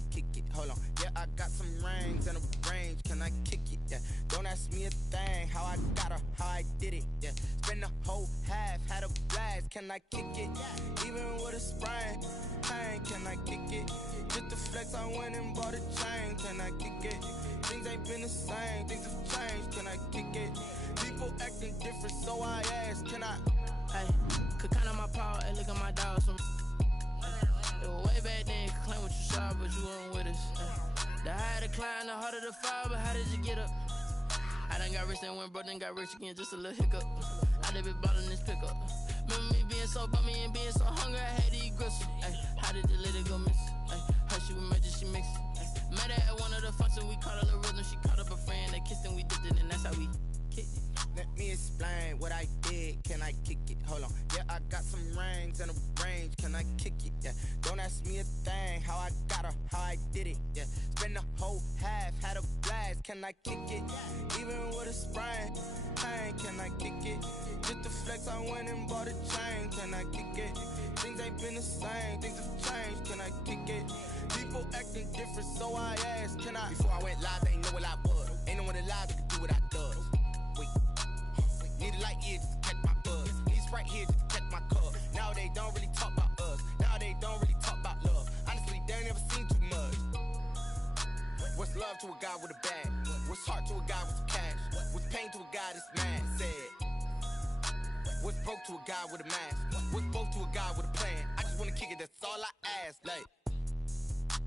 I kick it? Hold on. Yeah, I got some rings and a range. Can I kick it? Yeah. Don't ask me a thing. How I got her, how I did it. Yeah. Spend the whole half, had a blast. Can I kick it? Even with a sprain. Pain, can I kick it? Just the flex, I went and bought a chain. Can I kick it? Things ain't been the same. Things have changed. Can I kick it? People acting different, so I ask. Can I? Hey, could count on my power. Hey, look at my dogs. It was way back then, you could claim what you saw, but you weren't with us. The higher the climb, the harder the fall, but how did you get up? I done got rich, then went broke, then got rich again, just a little hiccup. I done been ballin' this pickup. Remember me being so bummy and being so hungry, I had to eat gristle. Ay, how did the lady go miss? Ay, her she was magic, she mixed. Met her at one of the functions, we caught a little rhythm, she caught up a friend, they kissed and we dipped it, and that's how we kicked it. Let me explain what I did. Can I kick it? Hold on. Yeah, I got some rings and a range. Can I kick it? Yeah. Don't ask me a thing. How I got her, how I did it. Yeah. Spend the whole half, had a blast. Can I kick it? Even with a sprain. Pain, can I kick it? Just the flex, I went and bought a chain. Can I kick it? Things ain't been the same. Things have changed. Can I kick it? People acting different, so I asked. Can I? Before I went live, they ain't know what I was. Ain't no one alive that could do what I does. Need a light here just to catch my buzz. Need a Sprite here just to catch my cup. Now they don't really talk about us. Now they don't really talk about love. Honestly, they ain't never seen too much. What's love to a guy with a bag? What's heart to a guy with some cash? What's pain to a guy that's mad? Said. What's broke to a guy with a mask? What's both to a guy with a plan? I just wanna kick it, that's all I ask. Like,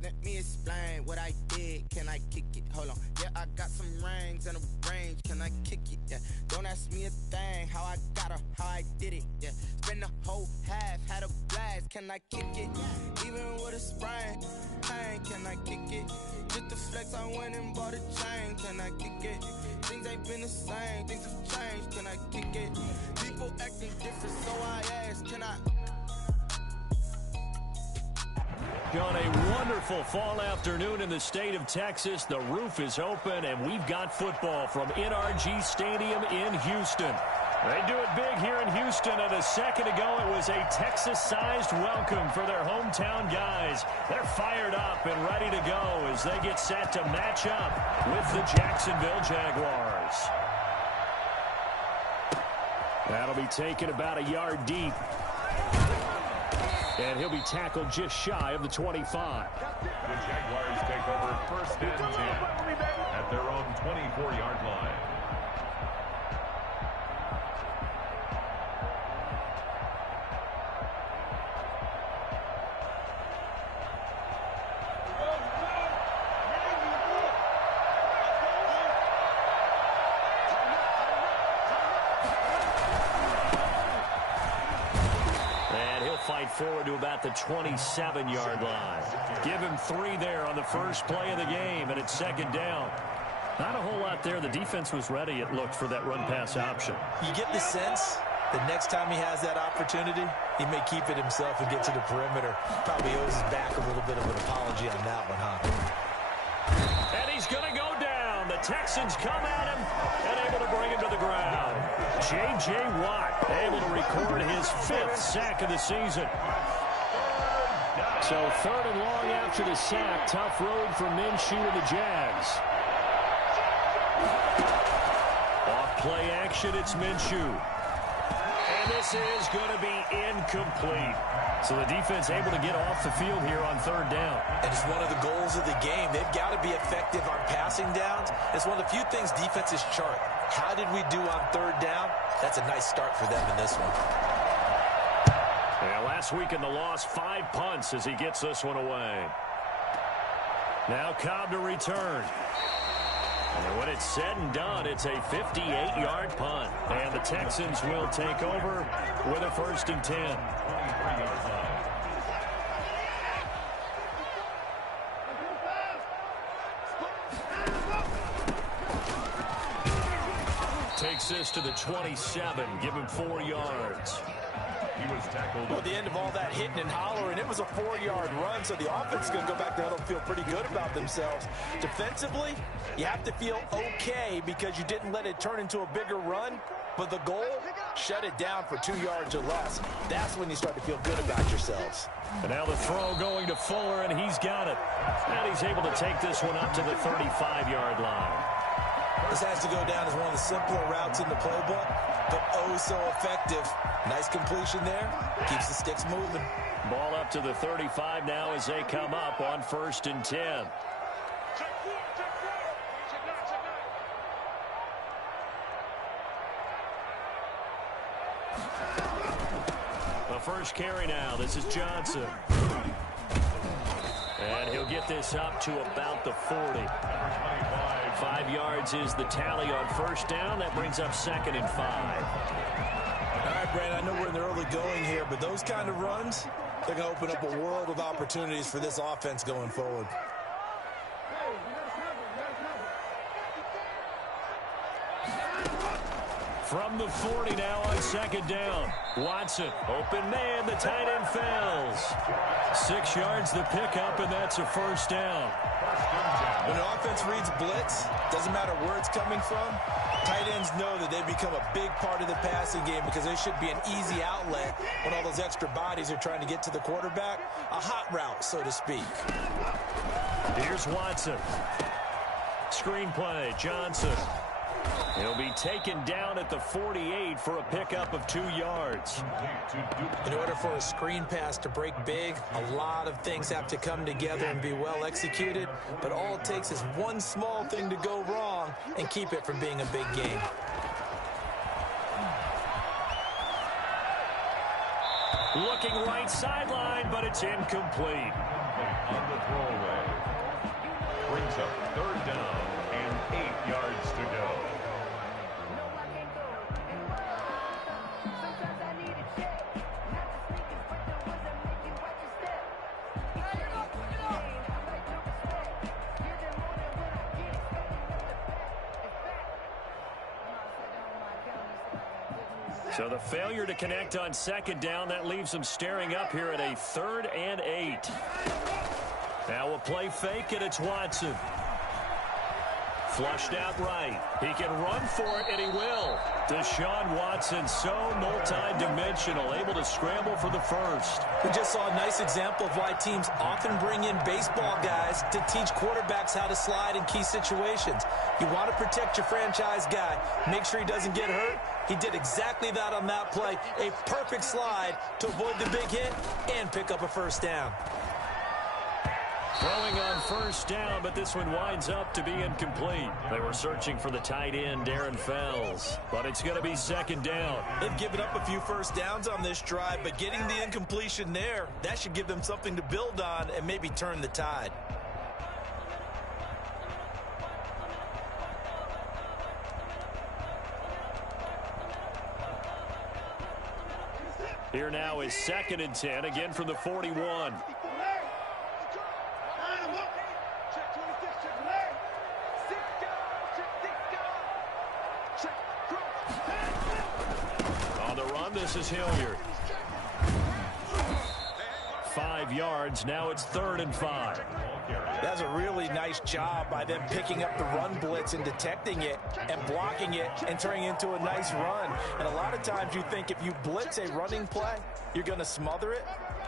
let me explain what I did. Can I kick it? Hold on. Yeah, I got some rings and a range. Can I kick it? Yeah. Don't ask me a thing. How I got her, how I did it. Yeah. Spend the whole half, had a blast. Can I kick it? Even with a sprain. Pain, can I kick it? Just the flex, I went and bought a chain. Can I kick it? Things ain't been the same. Things have changed. Can I kick it? People acting different, so I ask. Can I? On a wonderful fall afternoon in the state of Texas, the roof is open, and we've got football from NRG Stadium in Houston. They do it big here in Houston, and a second ago it was a Texas-sized welcome for their hometown guys. They're fired up and ready to go as they get set to match up with the Jacksonville Jaguars. That'll be taken about a yard deep. And he'll be tackled just shy of the 25. The Jaguars take over first and 10 at their own 24-yard line. Fight forward to about the 27-yard line. Give him 3 there on the first play of the game, and it's second down. Not a whole lot there. The defense was ready, it looked, for that run-pass option. You get the sense that next time he has that opportunity, he may keep it himself and get to the perimeter. Probably owes his back a little bit of an apology on that one, huh? And he's going to go down. The Texans come at him and able to bring him to the ground. J.J. Watt able to record his 5th sack of the season. So 3rd and long after the sack. Tough road for Minshew and the Jags. Off play action, it's Minshew. And this is going to be incomplete. So the defense able to get off the field here on 3rd down. And it's one of the goals of the game. They've got to be effective on passing downs. It's one of the few things defenses chart. How did we do on 3rd down? That's a nice start for them in this one. Yeah, last week in the loss, 5 punts as he gets this one away. Now Cobb to return. And when it's said and done, it's a 58-yard punt. And the Texans will take over with a 1st and 10. Takes this to the 27. Give him 4 yards. He was tackled. Well, at the end of all that hitting and hollering, it was a 4-yard run, so the offense is going to go back there and feel pretty good about themselves. Defensively, you have to feel okay because you didn't let it turn into a bigger run. But the goal, shut it down for 2 yards or less. That's when you start to feel good about yourselves. And now the throw going to Fuller, and he's got it. And he's able to take this one up to the 35-yard line. This has to go down as one of the simpler routes in the playbook, but oh so effective. Nice completion there. Keeps the sticks moving. Ball up to the 35 now as they come up on 1st and 10. The first carry now. This is Johnson. And he'll get this up to about the 40. 5 yards is the tally on 1st down. That brings up 2nd and 5. All right, Brandon, I know we're in the early going here, but those kind of runs, they're going to open up a world of opportunities for this offense going forward. From the 40 now on 2nd down. Watson, open man, the tight end fails. 6 yards the pickup, and that's a 1st down. When an offense reads blitz, doesn't matter where it's coming from, tight ends know that they become a big part of the passing game because they should be an easy outlet when all those extra bodies are trying to get to the quarterback. A hot route, so to speak. Here's Watson. Screenplay, Johnson. He'll be taken down at the 48 for a pickup of 2 yards. In order for a screen pass to break big, a lot of things have to come together and be well executed, but all it takes is one small thing to go wrong and keep it from being a big game. Looking right sideline, but it's incomplete. On the throwaway. Brings up 3rd down and 8 yards to go. So the failure to connect on 2nd down, that leaves them staring up here at a 3rd and 8. Now a play fake, and it's Watson. Flushed out right. He can run for it, and he will. Deshaun Watson, so multi-dimensional, able to scramble for the 1st. We just saw a nice example of why teams often bring in baseball guys to teach quarterbacks how to slide in key situations. You want to protect your franchise guy. Make sure he doesn't get hurt. He did exactly that on that play. A perfect slide to avoid the big hit and pick up a 1st down. Throwing on 1st down, but this one winds up to be incomplete. They were searching for the tight end, Darren Fells, but it's going to be 2nd down. They've given up a few 1st downs on this drive, but getting the incompletion there, that should give them something to build on and maybe turn the tide. Here now is 2nd and 10, again from the 41. On the run, this is Hilliard. 5 yards, now it's 3rd and 5. That's a really nice job by them picking up the run blitz and detecting it and blocking it and turning it into a nice run. And a lot of times you think if you blitz a running play, you're going to smother it.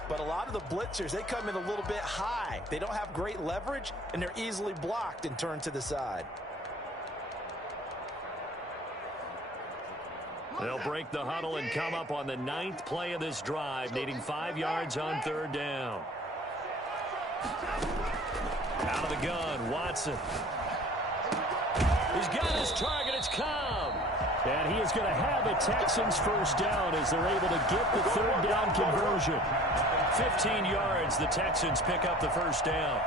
But a lot of the blitzers, they come in a little bit high. They don't have great leverage, and they're easily blocked and turned to the side. They'll break the huddle and come up on the 9th play of this drive, needing 5 yards on 3rd down. Out of the gun, Watson. He's got his target, it's Cobb. And he is going to have a Texans 1st down as they're able to get the 3rd down conversion. 15 yards, the Texans pick up the 1st down.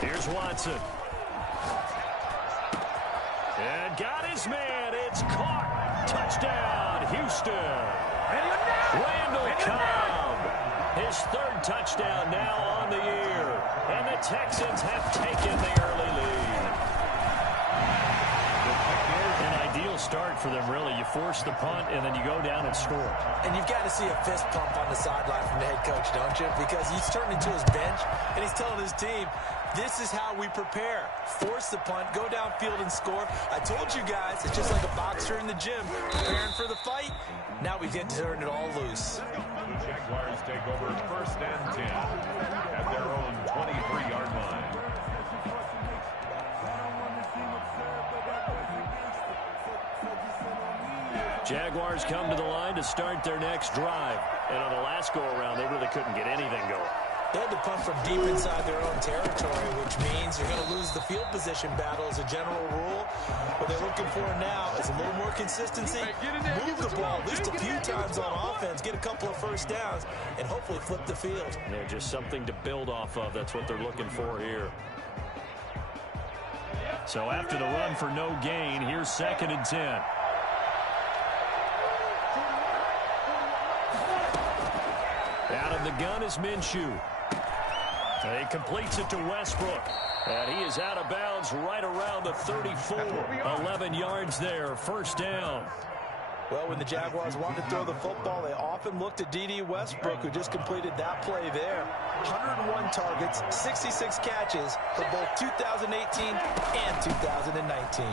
Here's Watson. And got his man. It's caught. Touchdown, Houston. Randall Cobb. His 3rd touchdown now on the year. And the Texans have taken the early lead. An ideal start for them, really. You force the punt, and then you go down and score. And you've got to see a fist pump on the sideline from the head coach, don't you? Because he's turning to his bench, and he's telling his team, this is how we prepare. Force the punt, go downfield and score. I told you guys, it's just like a boxer in the gym, preparing for the fight. Now we get to turn it all loose. The Jaguars take over 1st and 10 at their own 23-yard line. Jaguars come to the line to start their next drive. And on the last go-around, they really couldn't get anything going. They had to punt from deep inside their own territory, which means you're going to lose the field position battle as a general rule. What they're looking for now is a little more consistency. Move the ball at least a few times on offense, get a couple of first downs, and hopefully flip the field. Yeah, just something to build off of. That's what they're looking for here. So after the run for no gain, here's 2nd and 10. Out of the gun is Minshew. He completes it to Westbrook. And he is out of bounds right around the 34. 11 yards there, 1st down. Well, when the Jaguars want to throw the football, they often look to D.D. Westbrook, who just completed that play there. 101 targets, 66 catches for both 2018 and 2019.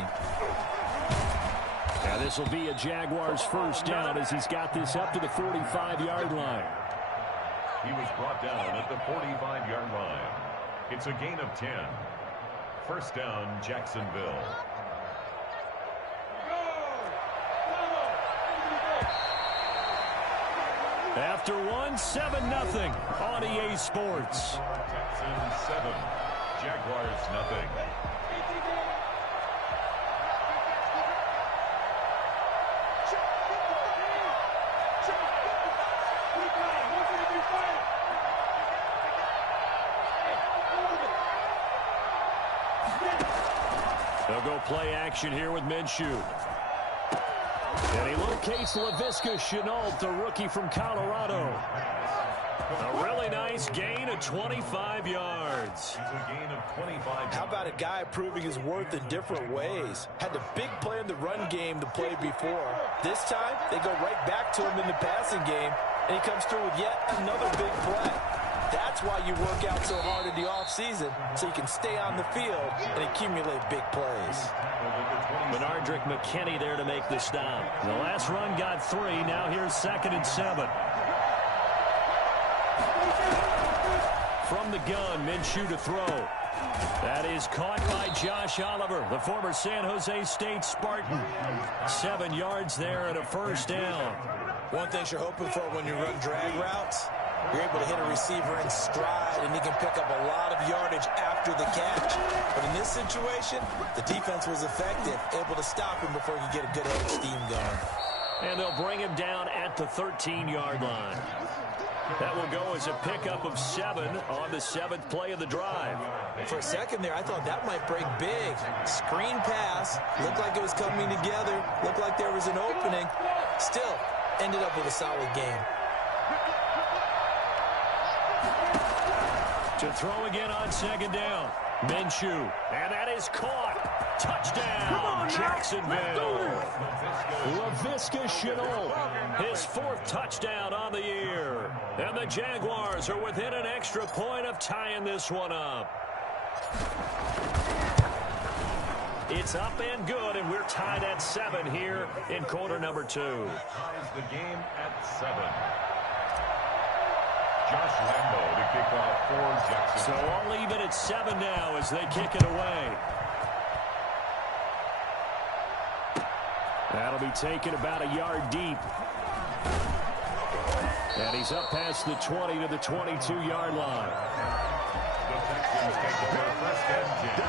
Now this will be a Jaguars 1st down as he's got this up to the 45-yard line. He was brought down at the 45-yard line. It's a gain of 10. 1st down, Jacksonville. After 7-0 on EA Sports. Texans 7, Jaguars nothing. They'll go play action here with Minshew. And he locates Laviska Shenault, the rookie from Colorado. A really nice gain of 25 yards. It's a gain of 25. How about a guy proving his worth in different ways? Had the big play in the run game the play before. This time, they go right back to him in the passing game, and he comes through with yet another big play. That's why you work out so hard in the offseason, so you can stay on the field and accumulate big plays. Benardrick McKinney there to make the stop. The last run got 3. Now here's 2nd and 7. From the gun, Minshew to throw. That is caught by Josh Oliver, the former San Jose State Spartan. 7 yards there and a 1st down. One thing you're hoping for when you run drag routes, you're able to hit a receiver in stride, and he can pick up a lot of yardage after the catch. But in this situation, the defense was effective, able to stop him before he could get a good head of steam going. And they'll bring him down at the 13-yard line. That will go as a pickup of 7 on the 7th play of the drive. For a second there, I thought that might break big. Screen pass, looked like it was coming together, looked like there was an opening. Still, ended up with a solid game. To throw again on 2nd down. Minshew. And that is caught. Touchdown, Jacksonville. Laviska Shenault, his 4th touchdown on the year. And the Jaguars are within an extra point of tying this one up. It's up and good, and we're tied at 7 here in quarter number 2. Ties the game at 7. Josh Lambo to kick off for Jackson. So I'll leave it at 7 now as they kick it away. That'll be taken about a yard deep. And he's up past the 20 to the 22-yard line. The Texans take over 1st and 10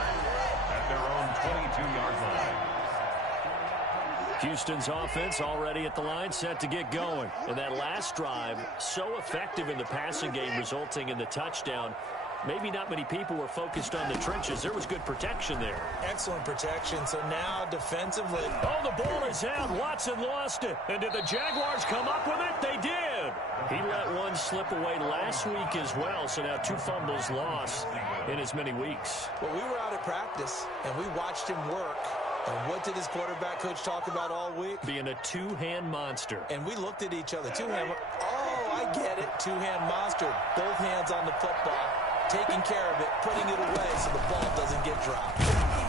at their own 22-yard line. Houston's offense already at the line, set to get going. And that last drive, so effective in the passing game, resulting in the touchdown. Maybe not many people were focused on the trenches. There was good protection there. Excellent protection. So now defensively. Oh, the ball is out. Watson lost it. And did the Jaguars come up with it? They did. He let one slip away last week as well. So now 2 fumbles lost in as many weeks. Well, we were out at practice, and we watched him work. And what did his quarterback coach talk about all week? Being a two-hand monster. And we looked at each other. Two-hand. Oh, I get it. Two-hand monster. Both hands on the football. Taking care of it. Putting it away so the ball doesn't get dropped.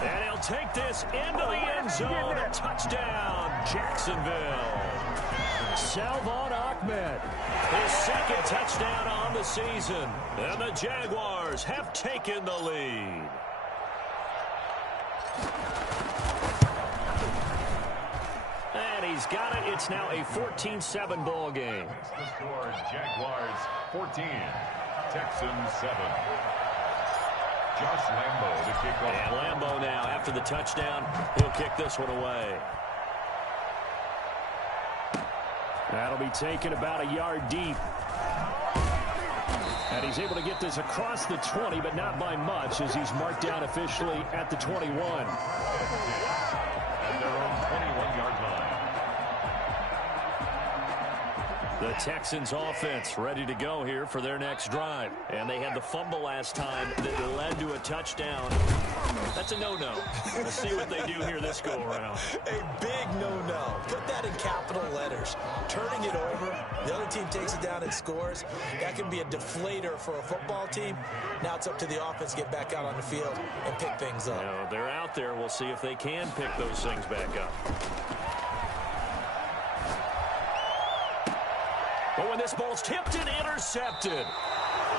And he'll take this into the end zone. A touchdown, Jacksonville. Salvon Ahmed, his second touchdown on the season. And the Jaguars have taken the lead. And he's got it. It's now a 14-7 ball game. The score, Jaguars 14, Texans 7. Josh Lambo to kick off. And Lambo now, after the touchdown, he'll kick this one away. That'll be taken about a yard deep. And he's able to get this across the 20, but not by much, as he's marked down officially at the 21. At their own 21-yard line. The Texans offense ready to go here for their next drive. And they had the fumble last time that led to a touchdown. That's a no-no. We'll see what they do here this go-around. A big no-no. Put that in capital letters. Turning it over, the other team takes it down and scores. That can be a deflator for a football team. Now it's up to the offense to get back out on the field and pick things up. You know, they're out there. We'll see if they can pick those things back up. But when this ball's tipped and intercepted,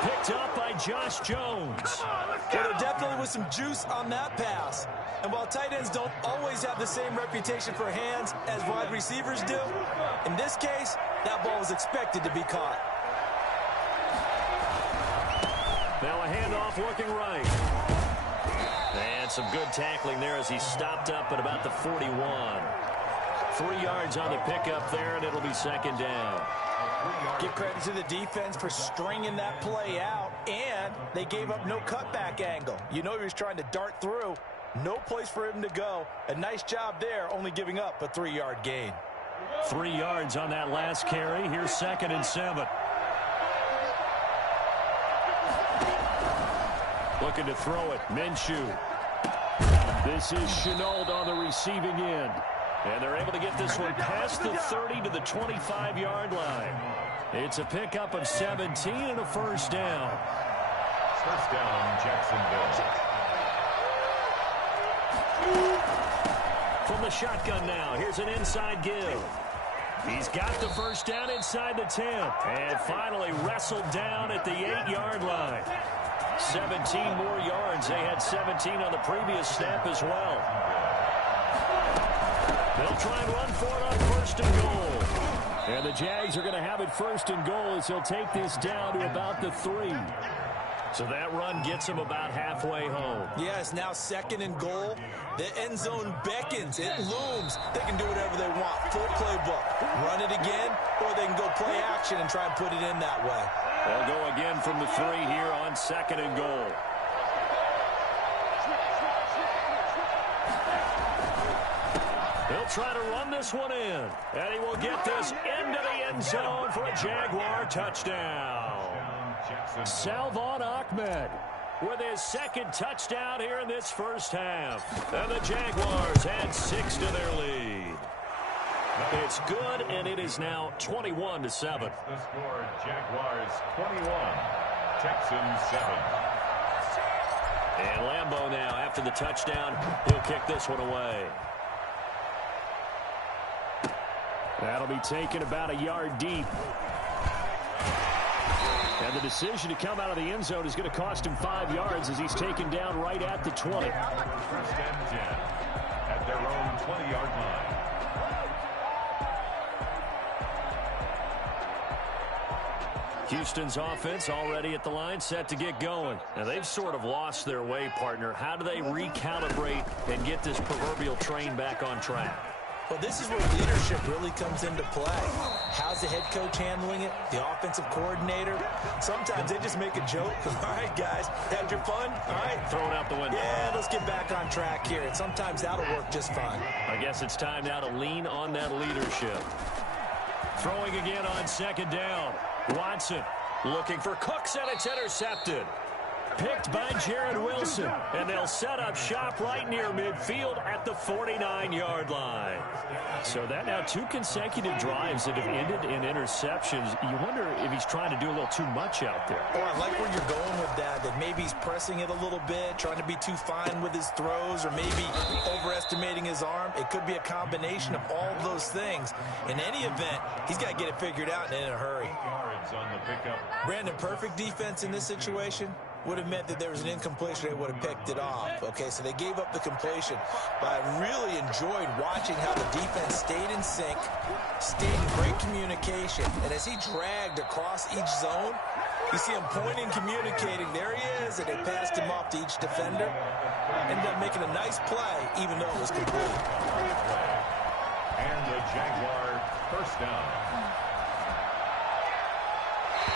picked up by Josh Jones. Well, there definitely was some juice on that pass. And while tight ends don't always have the same reputation for hands as wide receivers do, in this case, that ball was expected to be caught. Now a handoff looking right. And some good tackling there as he stopped up at about the 41. 3 yards on the pickup there, and it'll be second down. Give credit to the defense for stringing that play out, and they gave up no cutback angle. You know he was trying to dart through. No place for him to go. A nice job there, only giving up a 3-yard gain. 3 yards on that last carry. Here's 2nd and 7. Looking to throw it. Minshew. This is Chenault on the receiving end. And they're able to get this one past the 30 to the 25-yard line. It's a pickup of 17 and a first down. First down, Jacksonville. From the shotgun now, here's an inside give. He's got the first down inside the 10. And finally wrestled down at the 8-yard line. 17 more yards. They had 17 on the previous snap as well. They'll try and run for it on 1st and goal. And the Jags are going to have it 1st and goal as he'll take this down to about the 3. So that run gets him about halfway home. Yes, now 2nd and goal. The end zone beckons. It looms. They can do whatever they want. Full playbook. Run it again, or they can go play action and try and put it in that way. They'll go again from the 3 here on 2nd and goal. He'll try to run this one in. And he will get this into the end zone for a Jaguar touchdown. Salvon Ahmed with his 2nd touchdown here in this first half. And the Jaguars add 6 to their lead. It's good, and it is now 21-7. The score, Jaguars 21, Texans 7. And Lambo now, after the touchdown, he'll kick this one away. That'll be taken about a yard deep. And the decision to come out of the end zone is going to cost him 5 yards as he's taken down right at the 20. 1st and 10 at their own 20-yard line. Houston's offense already at the line, set to get going. Now, they've sort of lost their way, partner. How do they recalibrate and get this proverbial train back on track? Well, this is where leadership really comes into play. How's the head coach handling it? The offensive coordinator? Sometimes they just make a joke. All right, guys, had your fun? All right. Throw it out the window. Yeah, let's get back on track here. And sometimes that'll work just fine. I guess it's time now to lean on that leadership. Throwing again on 2nd down. Watson looking for Cooks, and it's intercepted. picked by Jared Wilson. And they'll set up shop right near midfield at the 49-yard line. So that now 2 consecutive drives that have ended in interceptions. You wonder if he's trying to do a little too much out there. Oh, I like where you're going with that maybe he's pressing it a little bit, trying to be too fine with his throws, or maybe overestimating his arm. It could be a combination of all of those things. In any event, he's got to get it figured out and in a hurry. Brandon, perfect defense in this situation would have meant that there was an incompletion. They would have picked it off. Okay, so they gave up the completion. But I really enjoyed watching how the defense stayed in sync, stayed in great communication. And as he dragged across each zone, you see him pointing, communicating. There he is, and they passed him off to each defender. Ended up making a nice play, even though it was complete. And the Jaguar first down.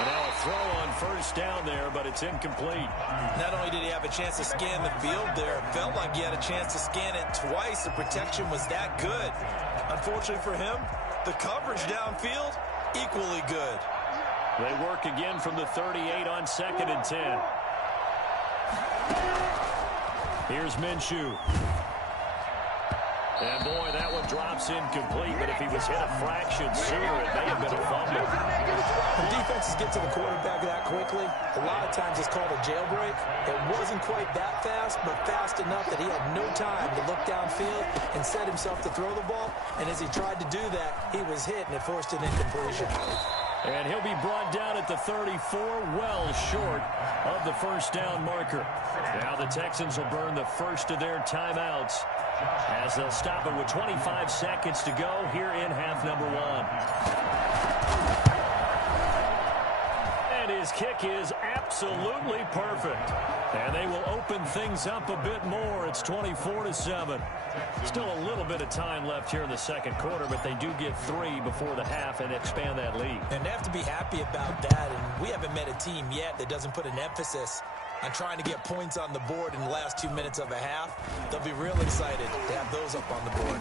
And now a throw on first down there, but it's incomplete. Not only did he have a chance to scan the field there, it felt like he had a chance to scan it twice. The protection was that good. Unfortunately for him, the coverage downfield, equally good. They work again from the 38 on 2nd and 10. Here's Minshew. And boy, that one drops incomplete, but if he was hit a fraction sooner, it may have been a fumble. When defenses get to the quarterback that quickly, a lot of times it's called a jailbreak. It wasn't quite that fast, but fast enough that he had no time to look downfield and set himself to throw the ball. And as he tried to do that, he was hit, and it forced an incompletion. And he'll be brought down at the 34, well short of the first down marker. Now the Texans will burn the first of their timeouts as they'll stop it with 25 seconds to go here in half number 1. And his kick is absolutely perfect. And they will open things up a bit more. It's 24-7. Still a little bit of time left here in the second quarter, but they do get 3 before the half and expand that lead. And they have to be happy about that. And we haven't met a team yet that doesn't put an emphasis on trying to get points on the board in the last 2 minutes of a half. They'll be real excited to have those up on the board.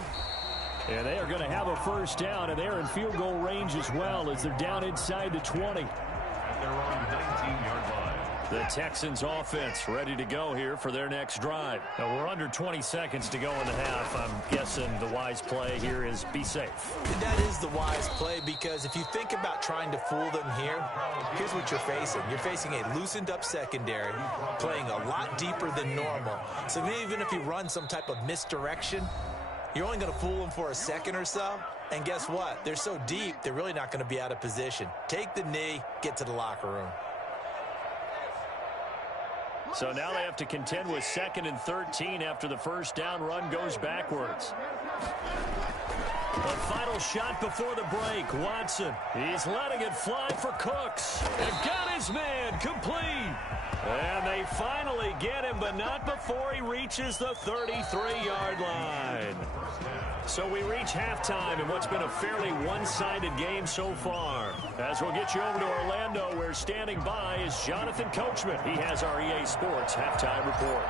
And they are going to have a first down, and they're in field goal range as well as they're down inside the 20. At their own 19-yard line. The Texans offense ready to go here for their next drive. Now we're under 20 seconds to go in the half. I'm guessing the wise play here is be safe. That is the wise play, because if you think about trying to fool them here, here's what you're facing. You're facing a loosened up secondary, playing a lot deeper than normal. So even if you run some type of misdirection, you're only going to fool them for a second or so. And guess what? They're so deep, they're really not going to be out of position. Take the knee, get to the locker room. So now they have to contend with 2nd and 13 after the first down run goes backwards. A final shot before the break. Watson, he's letting it fly for Cooks. And got his man complete. And they finally get him, but not before he reaches the 33-yard line. So we reach halftime in what's been a fairly one-sided game so far. As we'll get you over to Orlando, where standing by is Jonathan Coachman. He has our EA Sports halftime report.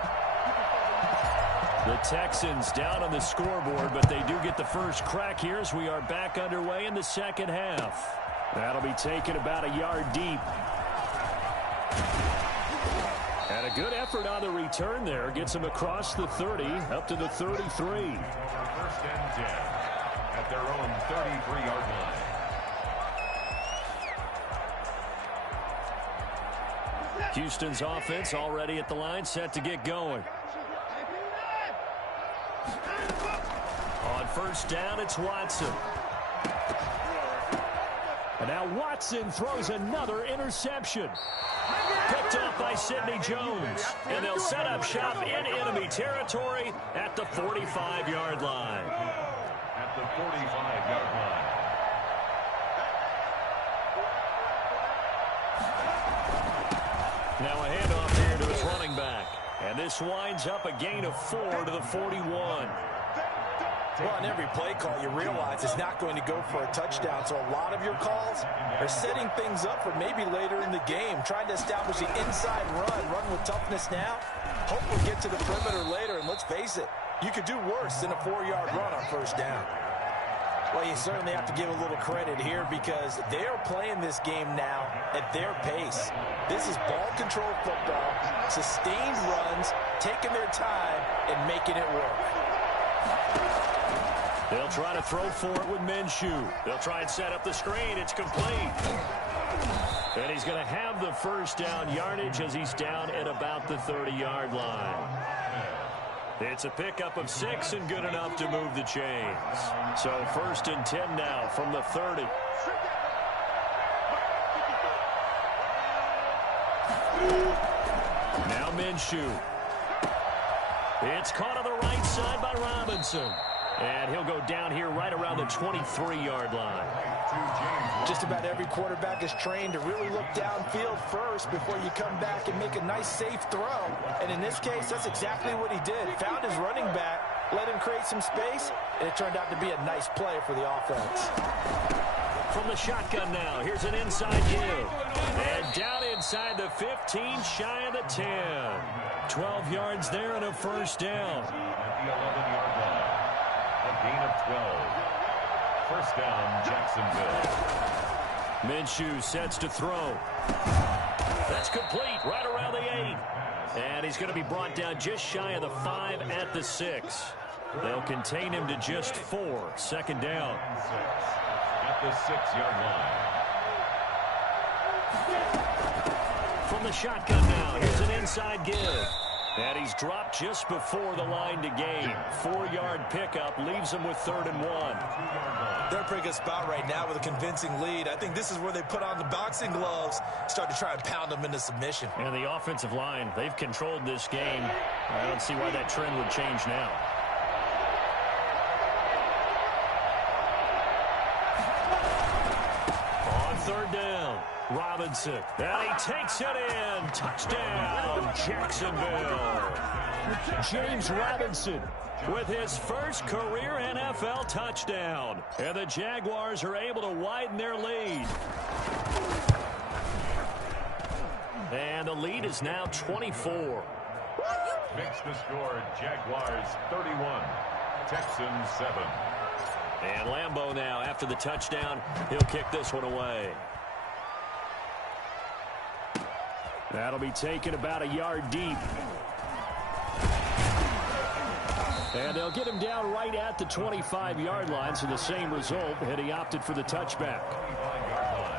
The Texans down on the scoreboard, but they do get the first crack here as we are back underway in the second half. That'll be taken about a yard deep. And a good effort on the return there. Gets him across the 30, up to the 33. First and 10 at their own 33-yard line. Houston's offense already at the line, set to get going. On first down, it's Watson. And now Watson throws another interception. Picked off by Sidney Jones. And they'll set up shop in enemy territory at the 45-yard line. At the 45-yard line. Now a handoff here to his running back. And this winds up a gain of 4 to the 41. Well, on every play call, you realize it's not going to go for a touchdown. So a lot of your calls are setting things up for maybe later in the game, trying to establish the inside run with toughness now. Hope we'll get to the perimeter later, and let's face it, you could do worse than a 4-yard run on first down. Well, you certainly have to give a little credit here because they're playing this game now at their pace. This is ball control football, sustained runs, taking their time, and making it work. They'll try to throw for it with Minshew. They'll try and set up the screen. It's complete. And he's going to have the first down yardage as he's down at about the 30-yard line. It's a pickup of 6 and good enough to move the chains. So 1st and 10 now from the 30. Now Minshew. It's caught on the right side by Robinson. And he'll go down here right around the 23-yard line. Just about every quarterback is trained to really look downfield first before you come back and make a nice, safe throw. And in this case, that's exactly what he did. Found his running back, let him create some space, and it turned out to be a nice play for the offense. From the shotgun now, here's an inside give. And down inside the 15, shy of the 10. 12 yards there and a first down. At the 11-yard line. A gain of 12. First down, Jacksonville. Minshew sets to throw. That's complete right around the 8. And he's going to be brought down just shy of the 5 at the 6. They'll contain him to just 4. Second down. At the 6-yard line. From the shotgun now, here's an inside give. And he's dropped just before the line to gain. 4-yard pickup leaves him with 3rd and 1. They're in a pretty good spot right now with a convincing lead. I think this is where they put on the boxing gloves, start to try and pound them into submission. And the offensive line, they've controlled this game. I don't see why that trend would change now. On 3rd down, Robinson. And he takes it in. Touchdown, Jacksonville. James Robinson with his first career NFL touchdown. And the Jaguars are able to widen their lead. And the lead is now 24. Makes the score, Jaguars 31, Texans 7. And Lambeau now, after the touchdown, he'll kick this one away. That'll be taken about a yard deep. And they'll get him down right at the 25-yard line, so the same result, and he opted for the touchback. 25-yard line.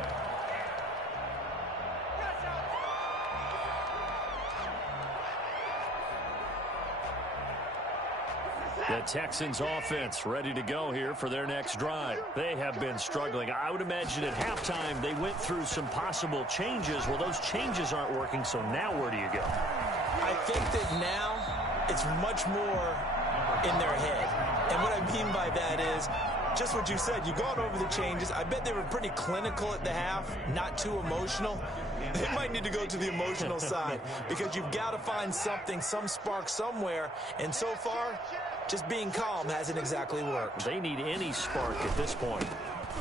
The Texans offense ready to go here for their next drive. They have been struggling. I would imagine at halftime they went through some possible changes. Well, those changes aren't working, so now where do you go? I think that now it's much more in their head. And what I mean by that is just what you said. You've gone over the changes. I bet they were pretty clinical at the half, not too emotional. They might need to go to the emotional side because you've got to find something, some spark somewhere. And so far, just being calm hasn't exactly worked. They need any spark at this point.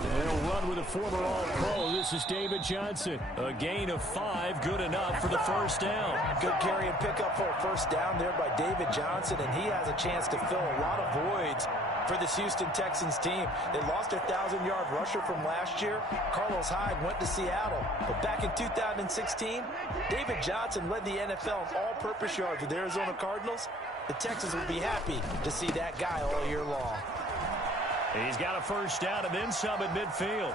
They'll run with a former All-Pro. This is David Johnson. A gain of 5, good enough for the first down. Good carry and pickup for a first down there by David Johnson, and he has a chance to fill a lot of voids for this Houston Texans team. They lost their 1,000-yard rusher from last year. Carlos Hyde went to Seattle. But back in 2016, David Johnson led the NFL in all-purpose yards with the Arizona Cardinals. The Texans will be happy to see that guy all year long. He's got a first down and then some at midfield.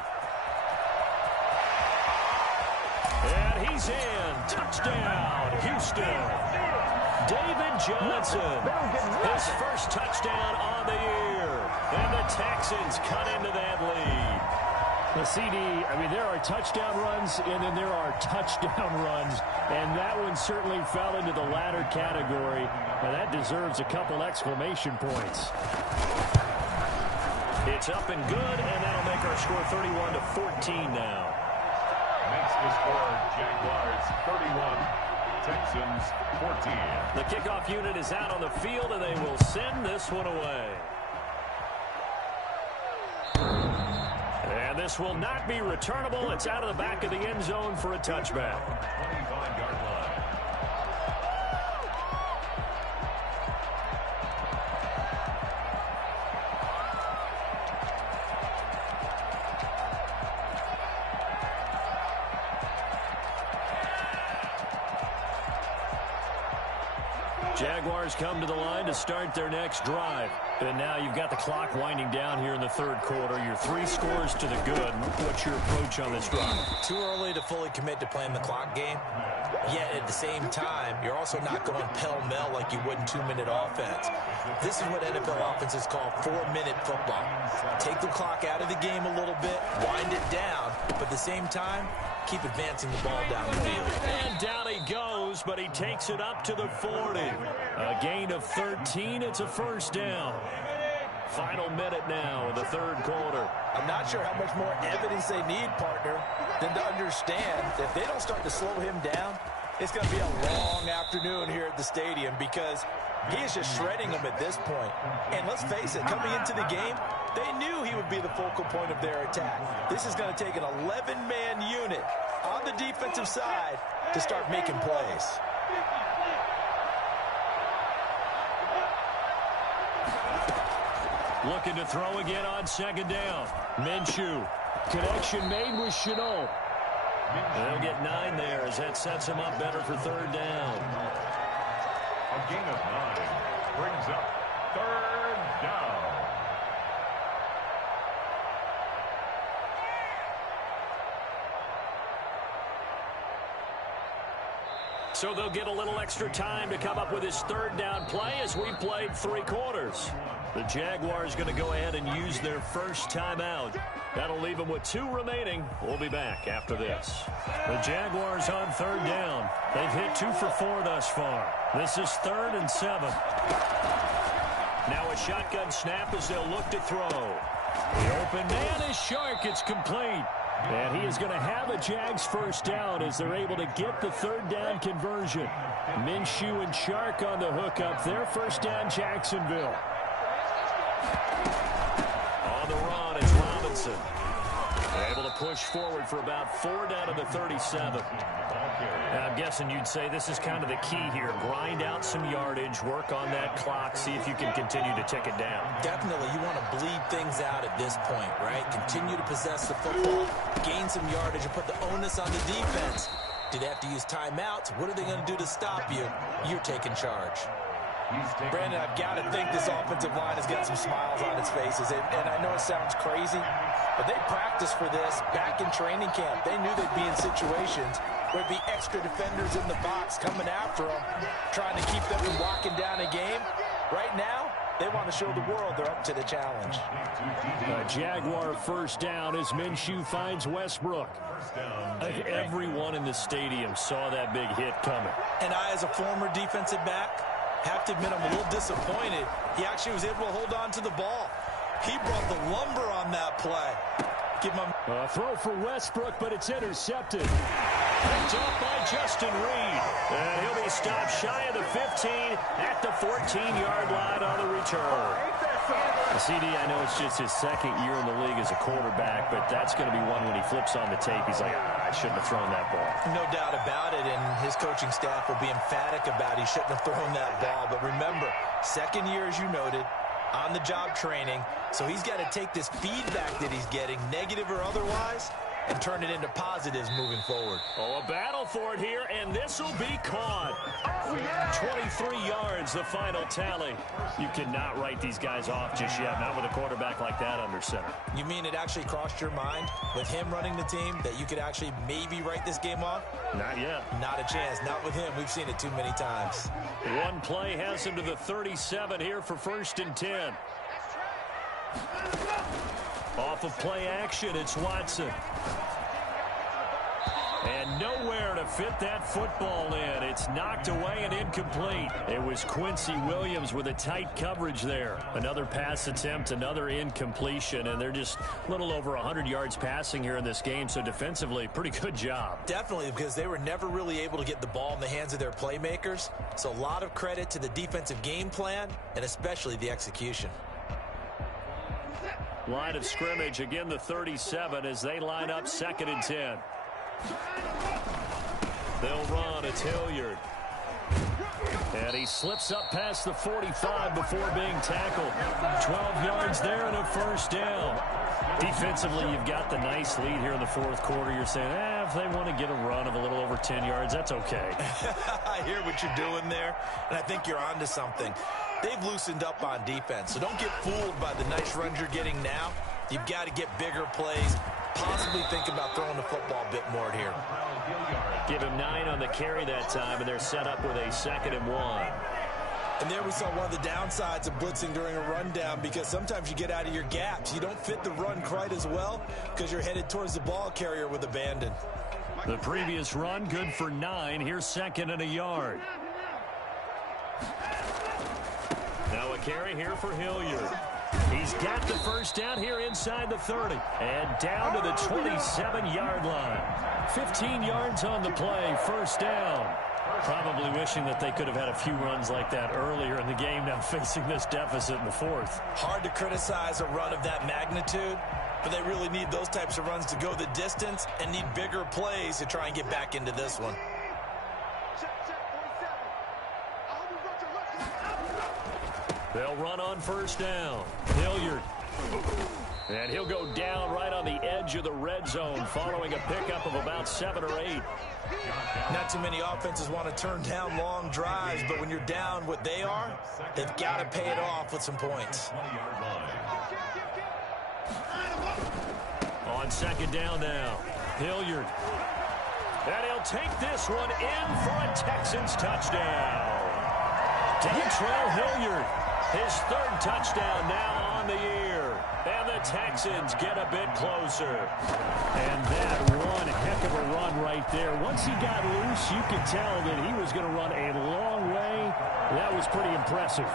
And he's in. Touchdown, Houston. David Johnson, his first touchdown on the year. And the Texans cut into that lead. The CD, I mean, there are touchdown runs, and then there are touchdown runs. And that one certainly fell into the latter category. And that deserves a couple exclamation points. It's up and good, and that'll make our score 31-14 now. Makes the score, Jaguars 31, Texans 14. The kickoff unit is out on the field, and they will send this one away. And this will not be returnable. It's out of the back of the end zone for a touchback. 25-yard line. Jaguars come to the line to start their next drive. And now you've got the clock winding down here in the third quarter. You're 3 scores to the good. What's your approach on this drive? Too early to fully commit to playing the clock game. Yet at the same time, you're also not going pell-mell like you would in 2-minute offense. This is what NFL offenses call 4-minute football. Take the clock out of the game a little bit, wind it down, but at the same time, keep advancing the ball down the field. And down he goes, but he takes it up to the 40. A gain of 13. It's a first down. Final minute now in the third quarter. I'm not sure how much more evidence they need, partner, than to understand that if they don't start to slow him down, it's going to be a long afternoon here at the stadium because he is just shredding them at this point. And let's face it, coming into the game, they knew he would be the focal point of their attack. This is going to take an 11-man unit on the defensive side to start making plays. Looking to throw again on second down. Minshew. Connection made with Chenault. They'll get 9 there as that sets him up better for third down. A gain of 9 brings up third down. So they'll get a little extra time to come up with his third down play as we played 3 quarters. The Jaguars going to go ahead and use their first timeout. That'll leave them with 2 remaining. We'll be back after this. The Jaguars on third down. They've hit 2 for 4 thus far. This is 3rd and 7. Now a shotgun snap as they'll look to throw. The open man is Shark. It's complete. And he is going to have a Jags first down as they're able to get the third down conversion. Minshew and Shark on the hook up. Their first down, Jacksonville. On the run, it's Robinson. Able to push forward for about 4 down to the 37. Now, I'm guessing you'd say this is kind of the key here. Grind out some yardage, work on that clock, see if you can continue to tick it down. Definitely, you want to bleed things out at this point, right? Continue to possess the football, gain some yardage, and put the onus on the defense. Do they have to use timeouts? What are they going to do to stop you? You're taking charge. Brandon, I've got to think this offensive line has got some smiles on its faces. And I know it sounds crazy, but they practiced for this back in training camp. They knew they'd be in situations where there'd be extra defenders in the box coming after them, trying to keep them from locking down a game. Right now, they want to show the world they're up to the challenge. A Jaguar first down as Minshew finds Westbrook. Everyone in the stadium saw that big hit coming. And I, as a former defensive back, have to admit I'm a little disappointed. He actually was able to hold on to the ball. He brought the lumber on that play. Give him a throw for Westbrook, but it's intercepted. Picked up by Justin Reed. And he'll be stopped shy of the 15 at the 14-yard line on the return. CD, I know it's just his second year in the league as a quarterback, but that's going to be one when he flips on the tape. He's like, I shouldn't have thrown that ball. No doubt about it, and his coaching staff will be emphatic about he shouldn't have thrown that ball. But remember, second year, as you noted, on-the-job training, so he's got to take this feedback that he's getting, negative or otherwise, and turn it into positives moving forward. Oh, a battle for it here, and this will be caught. 23 yards, the final tally. You cannot write these guys off just yet, not with a quarterback like that under center. You mean it actually crossed your mind with him running the team that you could actually maybe write this game off? Not yet. Not a chance. Not with him. We've seen it too many times. One play has him to the 37 here for 1st and 10. Off of play action, it's Watson. And nowhere to fit that football in. It's knocked away and incomplete. It was Quincy Williams with a tight coverage there. Another pass attempt, another incompletion, and they're just a little over 100 yards passing here in this game, so defensively, pretty good job. Definitely, because they were never really able to get the ball in the hands of their playmakers, so a lot of credit to the defensive game plan and especially the execution. Line of scrimmage, again the 37 as they line up 2nd and 10. They'll run. It's Hilliard. And he slips up past the 45 before being tackled. 12 yards there and a first down. Defensively, you've got the nice lead here in the fourth quarter. You're saying, if they want to get a run of a little over 10 yards, that's okay. I hear what you're doing there, and I think you're onto something. They've loosened up on defense, so don't get fooled by the nice runs you're getting now. You've got to get bigger plays, possibly think about throwing the football a bit more here. Give him 9 on the carry that time, and they're set up with a 2nd and 1. And there we saw one of the downsides of blitzing during a rundown, because sometimes you get out of your gaps. You don't fit the run quite as well because you're headed towards the ball carrier with abandon. The previous run, good for 9. Here's 2nd and a yard. Now a carry here for Hilliard. He's got the first down here inside the 30. And down to the 27-yard line. 15 yards on the play, first down. Probably wishing that they could have had a few runs like that earlier in the game, now facing this deficit in the fourth. Hard to criticize a run of that magnitude, but they really need those types of runs to go the distance and need bigger plays to try and get back into this one. They'll run on first down. Hilliard. And he'll go down right on the edge of the red zone following a pickup of about 7 or 8. Not too many offenses want to turn down long drives, but when you're down what they are, they've got to pay it off with some points. On 2nd down now, Hilliard. And he'll take this one in for a Texans touchdown. Dontrell Hilliard, his 3rd touchdown now on the year. And the Texans get a bit closer. And that one heck of a run right there. Once he got loose, you could tell that he was going to run a long way. That was pretty impressive.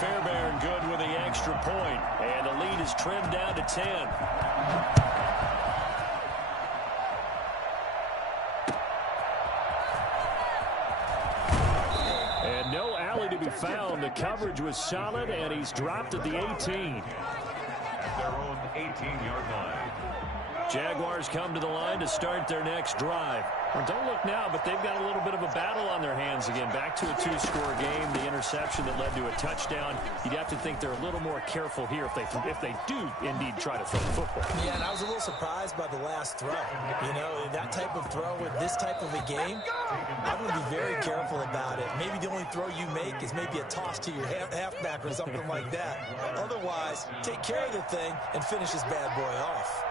Fairbairn good with the extra point. And the lead is trimmed down to 10. And no alley to be found. The coverage was solid, and he's dropped at the 18. Their own 18-yard line. Jaguars come to the line to start their next drive. Well, don't look now, but they've got a little bit of a battle on their hands again. Back to a 2-score game. The interception that led to a touchdown. You'd have to think they're a little more careful here if they do indeed try to throw the football. Yeah, and I was a little surprised by the last throw. You know, that type of throw with this type of a game, I'm going to be very careful about it. Maybe the only throw you make is maybe a toss to your halfback or something like that. Otherwise, take care of the thing and finish this bad boy off.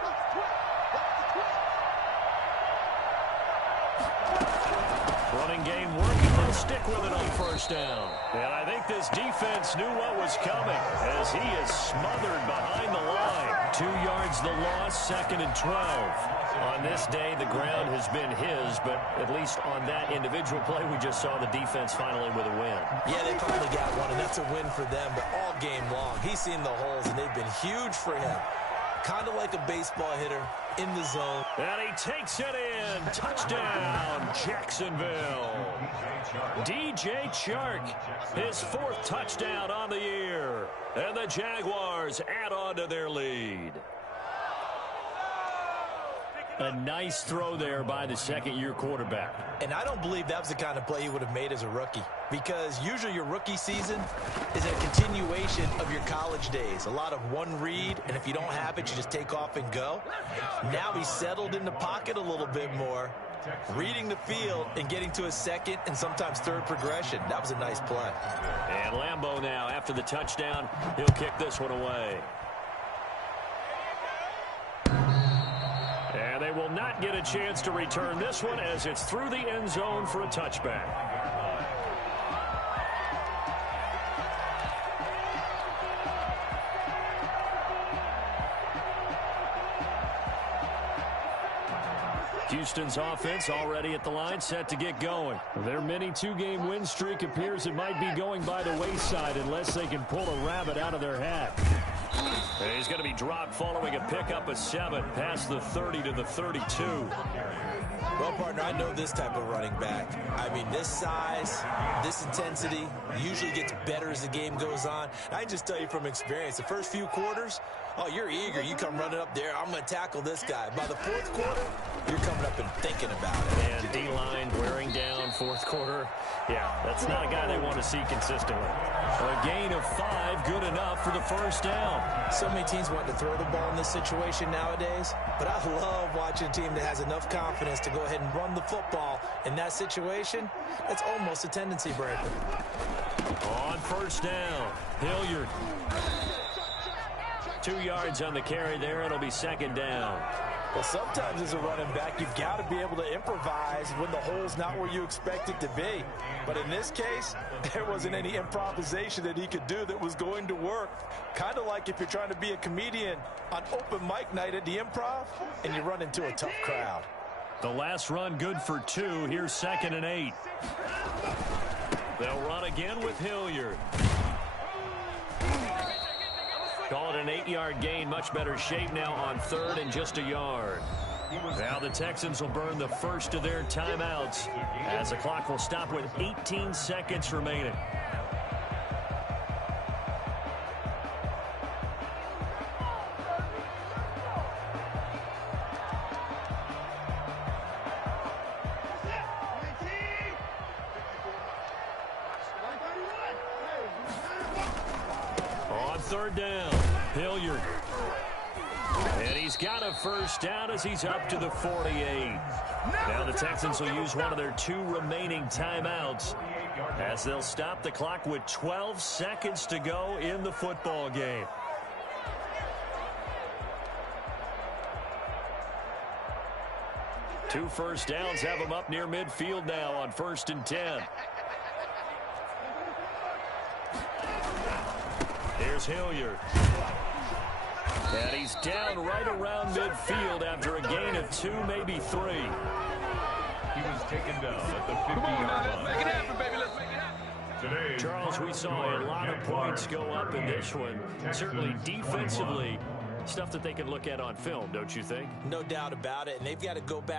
Running game working. They'll stick with it on first down. And I think this defense knew what was coming as he is smothered behind the line. 2 yards the loss, 2nd and 12. On this day, the ground has been his, but at least on that individual play, we just saw the defense finally with a win. Yeah, they finally got one, and that's a win for them, but all game long, he's seen the holes, and they've been huge for him. Kind of like a baseball hitter in the zone. And he takes it in. Touchdown, Jacksonville. DJ Chark, his 4th touchdown on the year. And the Jaguars add on to their lead. A nice throw there by the second-year quarterback. And I don't believe that was the kind of play he would have made as a rookie, because usually your rookie season is a continuation of your college days. A lot of one read, and if you don't have it, you just take off and go. Now he's settled in the pocket a little bit more, reading the field and getting to a 2nd and sometimes 3rd progression. That was a nice play. And Lambeau now, after the touchdown, he'll kick this one away. And they will not get a chance to return this one as it's through the end zone for a touchback. Houston's offense already at the line, set to get going. Their mini 2-game win streak appears it might be going by the wayside unless they can pull a rabbit out of their hat. And he's going to be dropped following a pickup of 7 past the 30 to the 32. Well, partner, I know this type of running back. I mean, this size, this intensity usually gets better as the game goes on. I can just tell you from experience, the first few quarters, oh, you're eager. You come running up there, I'm going to tackle this guy. By the 4th quarter, you're coming up and thinking about it. And D-line wearing down fourth quarter, yeah, that's not a guy they want to see consistently. A gain of 5, good enough for the first down. So many teams want to throw the ball in this situation nowadays, but I love watching a team that has enough confidence to go ahead and run the football. In that situation, that's almost a tendency breaker. On first down, Hilliard. 2 yards on the carry there. It'll be second down. Well, sometimes as a running back, you've got to be able to improvise when the hole's not where you expect it to be. But in this case, there wasn't any improvisation that he could do that was going to work. Kind of like if you're trying to be a comedian on open mic night at the Improv and you run into a tough crowd. The last run good for 2. Here's 2nd and 8. They'll run again with Hilliard. Call it an 8-yard gain. Much better shape now on 3rd and just a yard. Now the Texans will burn the first of their timeouts as the clock will stop with 18 seconds remaining. On 3rd down, Hilliard. And he's got a first down as he's up to the 48. Now the Texans will use one of their 2 remaining timeouts as they'll stop the clock with 12 seconds to go in the football game. Two first downs have them up near midfield now on 1st and 10. Here's Hilliard. And he's down right around midfield after a gain of 2, maybe 3. He was taken down at the 50-yard line. Today, Charles, we saw a lot of points go up in this one. Certainly defensively, stuff that they can look at on film, don't you think? No doubt about it, and they've got to go back.